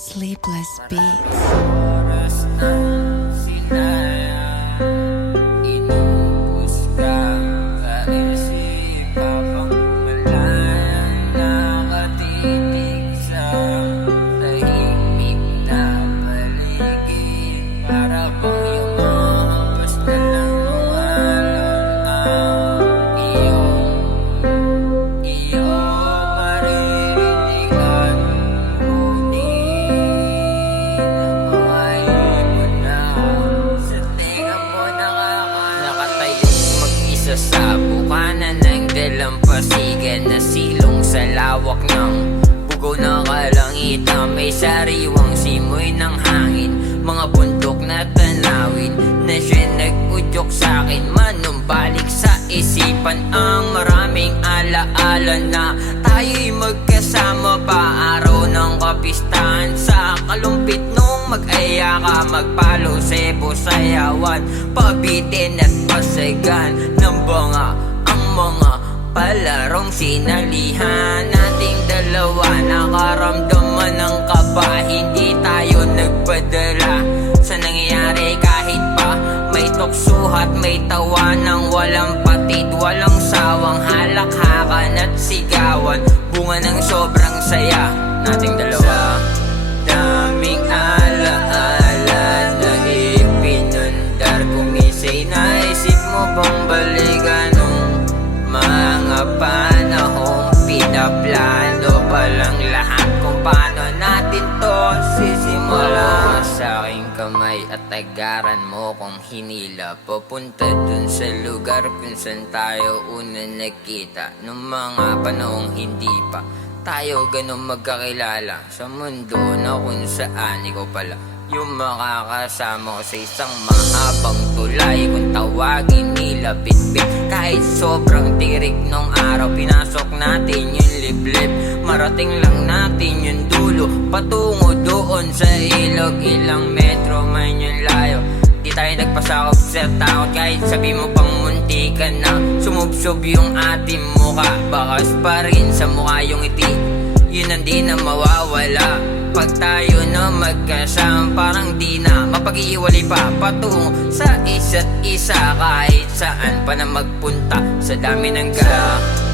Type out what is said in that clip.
Sleepless Beats. Oras na sinayang, inubos ka sa isip habang malayang nakatitig sa tahimik na paligid. Para bang yung hampas na lang nung alon ang iyong maririningan. Sa bukanan ng dalampasigan na silong sa lawak ng bugaw na kalangitan. May sariwang simoy ng hangin, mga bundok na tanawin na siya nag-udyok sa'kin. Manumbalik sa isipan ang maraming alaala na tayo'y magkasama pa araw ng kapistahan. Sa kalumpit nung mag-aya ka, magpalo, sebo, sayawan, pabitin at pasagan ng banga ang mga palarong sinalihan nating dalawa. Nakaramdaman ng kaba, hindi tayo nagpadala sa nangyayari kahit pa may tuksuhat, may tawa ng walang patid, walang sawang halakhakan at sigawan. Bunga ng sobrang saya nating dalawa. Daming alaala na ipinundar, kumisay naisip mo bang balikan nung mga panahong pinaplano pa lang lahat kung paano natin to sisimula. Sa aking kamay at agaran mo kong hinila papunta dun sa lugar kung saan tayo una nakita nung mga panahong hindi pa tayo ganun magkakilala sa mundo na kung saan ikaw pala yung makakasama ko sa isang mahabang tulay. Kung tawagin nila bitbit, kahit sobrang tirik nung araw, pinasok natin yung liblib. Marating lang natin yung dulo, patungo doon sa ilog. Ilang metro man yung layo, di tayo nagpasakop sa takot. Kahit sabi mo pang munti ka na, sumubsob yung ating muka. Bakas pa rin sa mukha yung ngiti, yun ang di na mawawala. Pag tayo na magkasama, parang di na mapag-iwalay pa, patungo sa isa't isa kahit saan pa na magpunta sa dami ng gala.